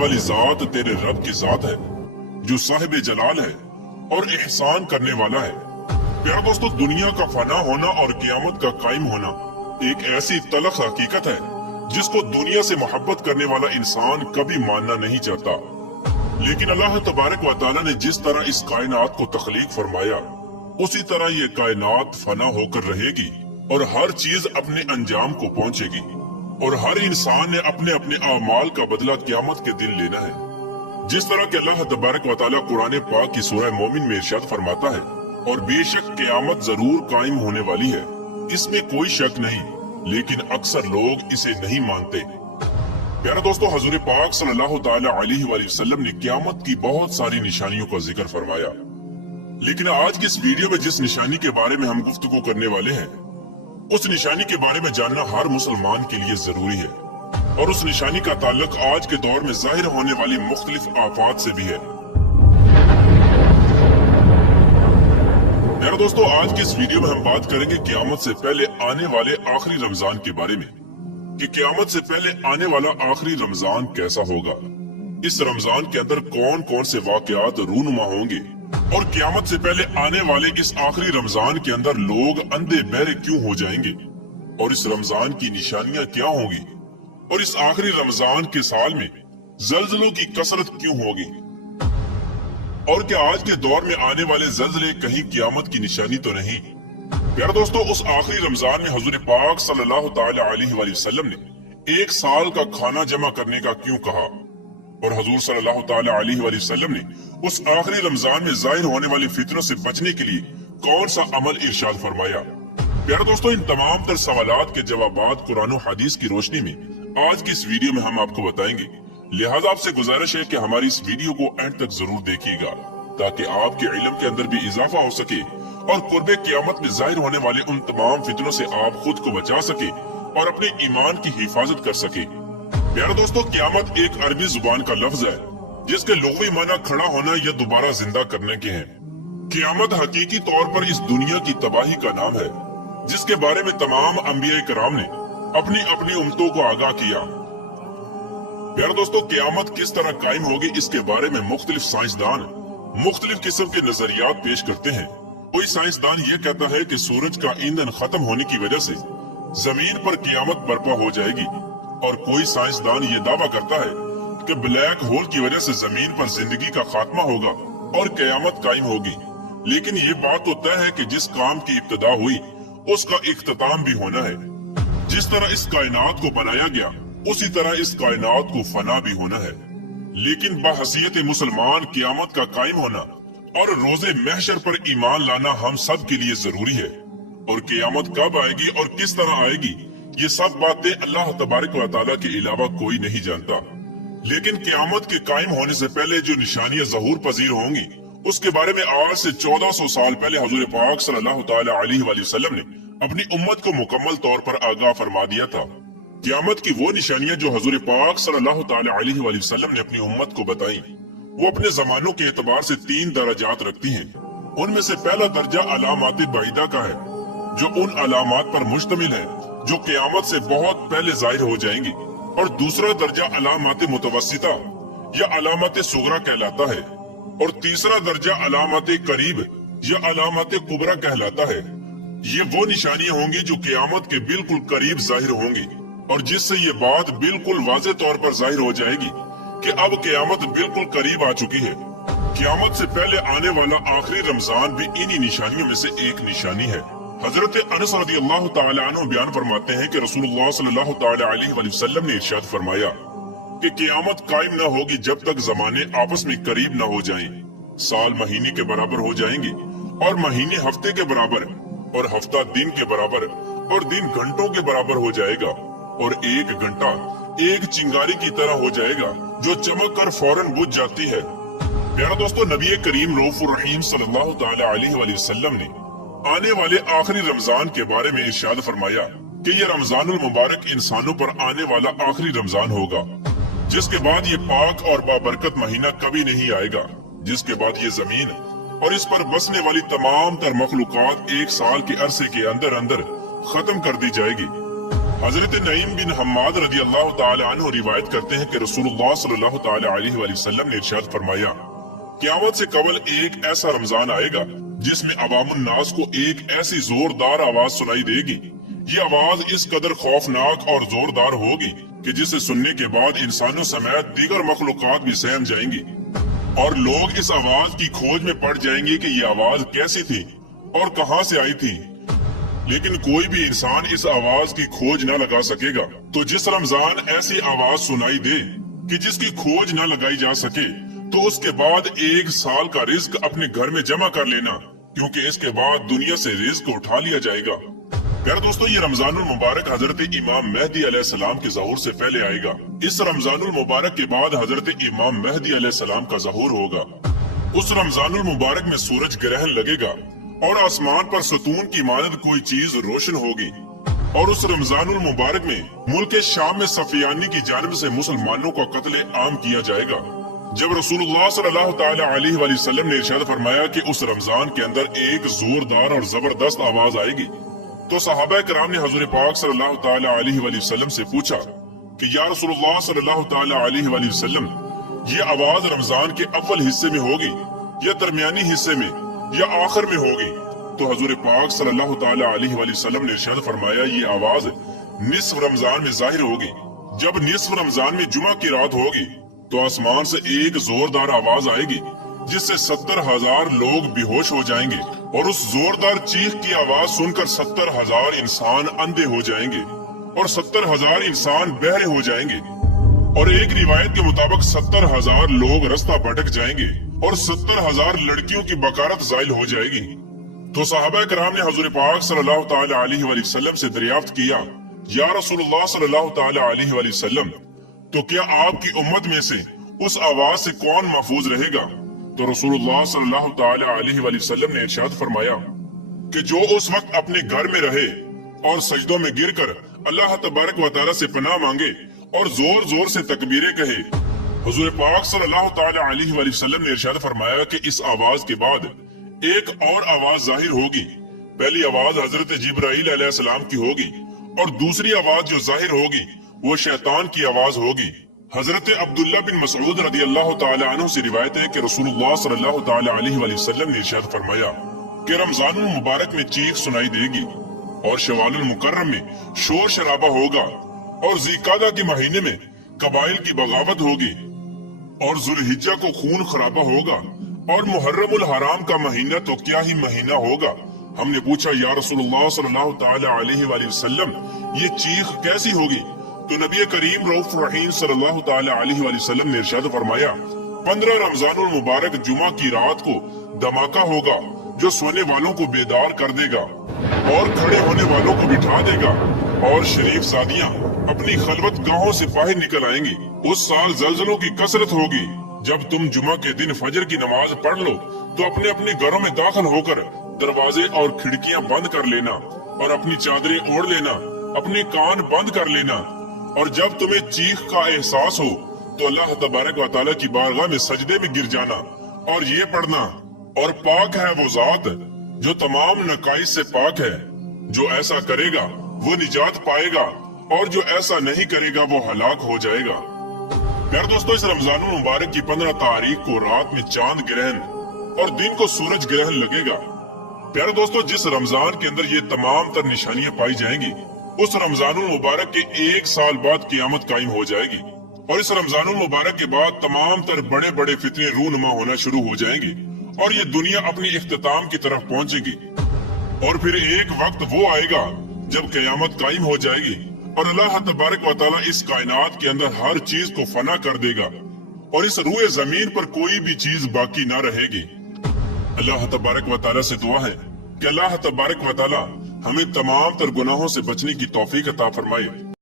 वाली जात तेरे रब की जात है जो साहिब जलाल है और एहसान करने वाला है। प्यारे दोस्तों, दुनिया का फना होना और क़यामत का कायम होना एक ऐसी तलख हकीकत है जिसको दुनिया से मोहब्बत करने वाला इंसान कभी मानना नहीं चाहता। लेकिन अल्लाह तबारक व तआला ने जिस तरह इस कायनात को तख्लीक फरमाया, उसी तरह ये कायनात फना होकर रहेगी और हर चीज अपने अंजाम को पहुंचेगी और हर इंसान ने अपने अपने अमाल का बदला क़यामत के दिन लेना है। जिस तरह के अल्लाह तबारक व तआला कुरान पाक की सूरह मोमिन में इरशाद फरमाता है, और बेशक क़यामत जरूर कायम होने वाली है, इसमें कोई शक नहीं, लेकिन अक्सर लोग इसे नहीं मानते। प्यारे दोस्तों, हजूर पाक सल्लल्लाहु ताला अलैहि वसल्लम ने क़यामत की बहुत सारी निशानियों का जिक्र फरमाया, लेकिन आज की इस वीडियो में जिस निशानी के बारे में हम गुफ्तगू करने वाले हैं, उस निशानी के बारे में जानना हर मुसलमान के लिए जरूरी है, और उस निशानी का ताल्लुक आज के दौर में जाहिर होने वाली मुख्तलिफ आफात से भी है। प्यारे दोस्तों, आज की इस वीडियो में हम बात करेंगे क़यामत से पहले आने वाले आखिरी रमजान के बारे में, कि क़यामत से पहले आने वाला आखिरी रमजान कैसा होगा, इस रमजान के अंदर कौन कौन से वाकयात रूनुमा होंगे, और क़यामत से पहले आने वाले इस आखिरी रमजान के अंदर लोग अंधे बहरे क्यों हो जाएंगे, और इस रमजान की निशानियां क्या होंगी, और इस आखिरी रमजान के साल में जल्जलों की कसरत क्यों होगी, और क्या आज के दौर में आने वाले जल्जले कहीं क़यामत की निशानी तो नहीं। प्यारे दोस्तों, उस आखिरी रमजान में हजूर पाक सल्लल्लाहु ताला अलैहि वसल्लम ने एक साल का खाना जमा करने का क्यों कहा, और हजूर सल्लल्लाहु ताला अलैहि वसल्लम ने उस आखिरी रमजान में जाहिर होने वाली फितनों से बचने के लिए कौन सा अमल इरशाद फरमाया। प्यारे दोस्तों, इन तमाम तर सवालात के जवाबात कुरान और हदीस की रोशनी में आज की इस वीडियो में हम आपको बताएंगे। लिहाजा आपसे गुजारिश है कि हमारी इस वीडियो को एंड तक जरूर देखिएगा, ताकि आपके इल्म के अंदर भी इजाफा हो सके और कुर्बे क़यामत में जाहिर होने वाले उन तमाम फितनों से आप खुद को बचा सके और अपने ईमान की हिफाजत कर सके। प्यारे दोस्तों, क़यामत एक अरबी जुबान का लफ्ज है जिसके लुग़वी माना खड़ा होना या दोबारा जिंदा करने के हैं। क़यामत हकीकी तौर पर इस दुनिया की तबाही का नाम है, जिसके बारे में तमाम अंबिया कराम ने अपनी अपनी उम्मतों को आगाह किया। प्यारे दोस्तों, क़यामत किस तरह कायम होगी, इसके बारे में मुख्तलिफ साइंसदान मुख्तलिफ किस्म के नजरियात पेश करते हैं। कोई साइंसदान ये कहता है कि सूरज का ईंधन खत्म होने की वजह से जमीन पर क़यामत बर्पा हो जाएगी, और कोई साइंसदान ये दावा करता है कि ब्लैक होल की वजह से जमीन पर जिंदगी का खात्मा होगा और क़यामत कायम होगी। लेकिन ये बात तो तय है कि जिस काम की इब्तिदा हुई उसका इख्तिताम भी होना है। जिस तरह इस कायनात को बनाया गया, उसी तरह इस कायनात को फना भी होना है। लेकिन बहसीयत मुसलमान क़यामत का कायम होना और रोजे महशर पर ईमान लाना हम सब के लिए जरूरी है। और क़यामत कब आएगी और किस तरह आएगी, ये सब बातें अल्लाह तबारक व तआला के अलावा कोई नहीं जानता। लेकिन क़यामत के कायम होने से पहले जो निशानियां ज़हूर पजीर होंगी, उसके बारे में आज से 1400 साल पहले हजूर पाक सल्लल्लाहु ताला अलैहि वसल्लम ने अपनी उम्मत को मुकम्मल तौर पर आगाह फरमा दिया था। क़यामत की वो निशानियां जो हजूर पाक सल्लल्लाहु ताला अलैहि वसल्लम ने अपनी उम्मत को बताई, वो अपने जमानों के एतबार से 3 दर्जात रखती हैं। उनमें से पहला दर्जा अलामात बाइदा का है, जो उन अलामात पर मुश्तमिल है जो क़यामत से बहुत पहले जाहिर हो जाएंगी, और दूसरा दर्जा अलामात मुतवस्सिता या अलामत सुगरा कहलाता है, और तीसरा दर्जा अलामत करीब या अलामत कुबरा कहलाता है। ये वो निशानियां होंगी जो क़यामत के बिल्कुल करीब जाहिर होंगी, और जिससे ये बात बिल्कुल वाज़े तौर पर जाहिर हो जाएगी कि अब क़यामत बिल्कुल करीब आ चुकी है। क़यामत से पहले आने वाला आखिरी रमजान भी इन्हीं निशानियों में से एक निशानी है। हजरत अनस रज़ियल्लाहु ताला अन्हु बयान फरमाते हैं कि रसूलुल्लाह सल्लल्लाहु ताला अलैहि वसल्लम ने इरशाद फरमाया कि क़यामत कायम न होगी जब तक जमाने आपस में करीब न हो जाएं। साल महीने के बराबर हो जाएंगे, और महीने हफ्ते के बराबर, और हफ्ता दिन के बराबर, और दिन घंटों के बराबर हो जाएगा, और एक घंटा एक चिंगारी की तरह हो जाएगा जो चमक कर फौरन बुझ जाती है। प्यारा दोस्तों, नबी करीम रऊफुर रहीम सल्लल्लाहु ताला अलैहि वसल्लम ने आने वाले आखिरी रमजान के बारे में इरशाद फरमाया कि ये रमजानुल मुबारक इंसानों पर आने वाला आखिरी रमजान होगा, जिसके बाद ये पाक और बाबरकत महीना कभी नहीं आएगा, जिसके बाद ये जमीन और इस पर बसने वाली तमाम तर मखलूकात एक साल के अरसे के अंदर अंदर खत्म कर दी जाएगी। हजरत नईम बिन हम्माद रदी अल्लाह ताला अन्हु रिवायत करते हैं कि रसूलुल्लाह सल्लल्लाहु ताला अलैहि वसल्लम ने इरशाद फरमाया, क़यामत से कबल एक ऐसा रमजान आएगा जिसमें अवामुन नास को एक ऐसी जोरदार आवाज सुनाई देगी। ये आवाज इस कदर खौफनाक और जोरदार होगी कि जिसे सुनने के बाद इंसानों समेत दीगर मखलूकात भी सहम जाएंगी और लोग इस आवाज की खोज में पड़ जाएंगे कि ये आवाज कैसी थी और कहां से आई थी, लेकिन कोई भी इंसान इस आवाज की खोज न लगा सकेगा। तो जिस रमजान ऐसी आवाज सुनाई दे कि जिसकी खोज न लगाई जा सके, तो उसके बाद 1 साल का रिस्क अपने घर में जमा कर लेना, क्योंकि इसके बाद दुनिया से रिस्क उठा लिया जाएगा। प्यारे दोस्तों, ये रमजानुल मुबारक हजरत इमाम मेहदी अलैहिस्सलाम के ज़हूर से पहले आएगा। इस रमजानुल मुबारक के बाद हजरत इमाम मेहदी अलैहिस्सलाम का ज़हूर होगा। उस रमजानुल मुबारक में सूरज ग्रहण लगेगा और आसमान पर सतून की मानद कोई चीज रोशन होगी। और उस रमजानुल मुबारक में मुल्क शाम में सफियानी की जानिब से मुसलमानों का कत्ले आम किया जाएगा। जब रसूलुल्लाह सल्लल्लाहु ताला अलैहि वसल्लम ने इरशाद फरमाया कि उस रमजान के अंदर एक जोरदार और जबरदस्त आवाज आएगी, तो सहाबा किराम ने हुजूर पाक सल्लल्लाहु ताला अलैहि वसल्लम से पूछा कि या रसूलुल्लाह सल्लल्लाहु ताला अलैहि वसल्लम, ये आवाज रमजान के अव्वल हिस्से में होगी या दरमियानी हिस्से में या आखिर में होगी? तो हुजूर पाक सल्लल्लाहु ताला अलैहि वसल्लम ने इरशाद फरमाया, ये आवाज निस्फ रमजान में जाहिर होगी। जब निस्फ रमजान में जुमा की रात होगी तो आसमान से एक जोरदार आवाज आएगी जिससे 70,000 लोग बेहोश हो जाएंगे और उस जोरदार चीख की आवाज सुनकर 70,000 इंसान अंधे हो जाएंगे और 70,000 इंसान बहरे हो जाएंगे और एक रिवायत के मुताबिक 70,000 लोग रास्ता भटक जाएंगे और 70,000 लड़कियों की बकारत जायल हो जाएगी। तो सहाबा किराम ने हुजूर पाक सल्लल्लाहु ताला अलैहि वसल्लम से दरियाफ्त किया, या रसूलुल्लाह सल्लल्लाहु ताला अलैहि वसल्लम, तो क्या आपकी उम्मत में से उस आवाज से कौन महफूज रहेगा? तो रसूलुल्लाह सल्लल्लाहु ताला अलैहि वसल्लम ने इरशाद फरमाया कि जो उस वक्त अपने घर में रहे और सजदों में गिरकर अल्लाह तबारक व तआला से पनाह मांगे और जोर जोर से तकबीरें कहे। हुजूर पाक सल्लल्लाहु ताला अलैहि वसल्लम ने इरशाद फरमाया कि इस आवाज के बाद एक और आवाज जाहिर होगी। पहली आवाज हजरत जिब्राइल अलैहिस्सलाम की होगी और दूसरी आवाज जो जाहिर होगी वो शैतान की आवाज होगी। हजरत अब्दुल्ला बिन मसऊद रदी अल्लाह ताला अन्हु से रिवायत है कि रसूलुल्लाह सल्लल्लाहु ताला अलैहि वसल्लम ने इरशाद फरमाया कि रमजानुल मुबारक में चीख सुनाई देगी और शवालुल मुकर्रम में शोर शराबा होगा और ज़िकादा के महीने में कबाइल की बगावत होगी और जुल्हिज्जा को खून खराबा होगा और मुहर्रमुल हराम का महीना तो क्या ही महीना होगा। हमने पूछा, या रसूलुल्लाह सल्लल्लाहु ताला अलैहि वसल्लम, ये चीख कैसी होगी? तो नबी करीम रऊफ रहीम सल्लल्लाहु ताला अलैहि वसल्लम ने इरशाद फरमाया, 15 रमजानुल मुबारक जुमा की रात को धमाका होगा जो सोने वालों को बेदार कर देगा और खड़े होने वालों को बिठा देगा और शरीफ सादियां अपनी खलवत गाहों से बाहर निकल आएंगी। उस साल जल्जलों की कसरत होगी। जब तुम जुमा के दिन फजर की नमाज पढ़ लो तो अपने अपने घरों में दाखिल होकर दरवाजे और खिड़कियां बंद कर लेना और अपनी चादरें ओढ़ लेना, अपने कान बंद कर लेना और जब तुम्हें चीख का एहसास हो तो अल्लाह तबारक व तआला की बारगाह में सजदे में गिर जाना और ये पढ़ना, और पाक है वो जात जो तमाम नकाइस से पाक है, जो ऐसा करेगा वो निजात पाएगा और जो ऐसा नहीं करेगा वो हलाक हो जाएगा। प्यारे दोस्तों, इस रमजान मुबारक की 15 तारीख को रात में चांद ग्रहण और दिन को सूरज ग्रहण लगेगा। प्यारे दोस्तों, जिस रमजान के अंदर ये तमाम तर निशानियां पाई जाएंगी, उस रमजानुल मुबारक के 1 साल बाद क़यामत कायम हो जाएगी और इस रमजानुल मुबारक के बाद तमाम तर बड़े बड़े फितने रूनुमा होना शुरू हो जाएंगे और ये दुनिया अपनी इख्तिताम की तरफ पहुंचेगी। और फिर एक वक्त वो आएगा जब क़यामत कायम हो जाएगी और अल्लाह तबारक व तआला इस कायनात के अंदर हर चीज को फना कर देगा और इस रूए जमीन पर कोई भी चीज बाकी ना रहेगी। अल्लाह तबारक व तआला से दुआ है कि अल्लाह तबारक व तआला हमें तमाम तर गुनाहों से बचने की तौफीक अता फरमाए।